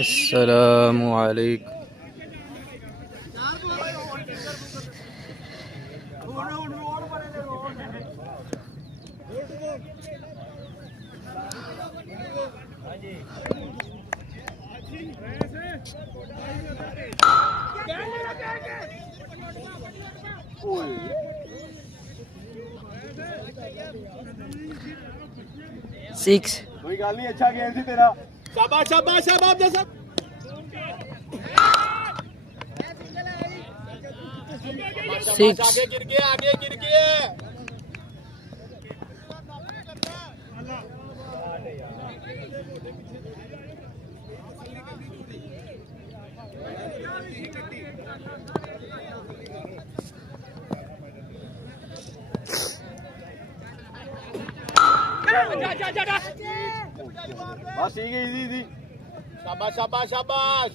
अस्सलामु अलैकुम। सिक्स। कोई गल नहीं, अच्छा गेम थी तेरा। शाबाश शाबाश शाबाश जैसा। सिक्स। आगे गिर गया, आगे गिर गया। बस ठीक है, इजी इजी। शाबाश शाबाश शाबाश।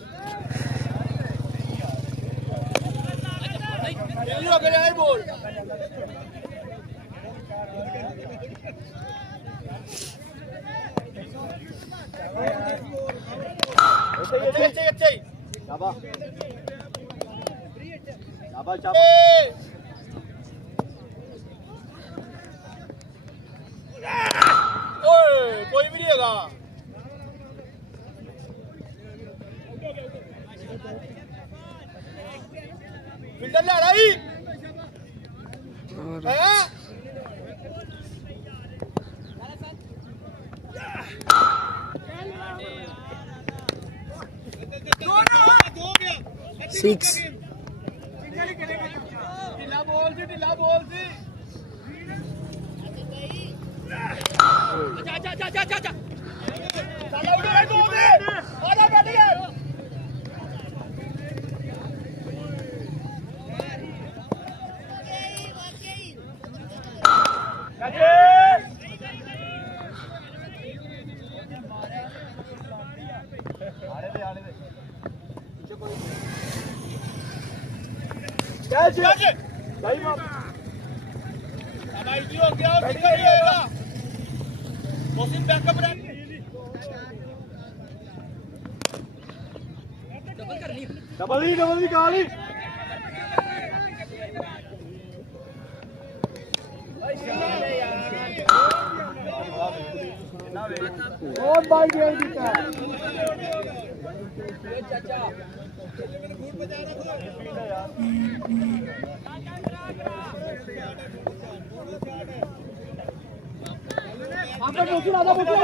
यही हो गया है बोल। अच्छे अच्छे अच्छे। शाबाश शाबाश शाबाश। कोई भी नहीं होगा। फील्डर ले रही है। सिक्स। ढीला बोल सी, ढीला बोल सी। अच्छा अच्छा अच्छा अच्छा। चलो उधर दो दे। आधा बैठ गया। डबल ही गाली। बहुत बार गया जीता। आपका बोतल आधा बोतल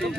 तुम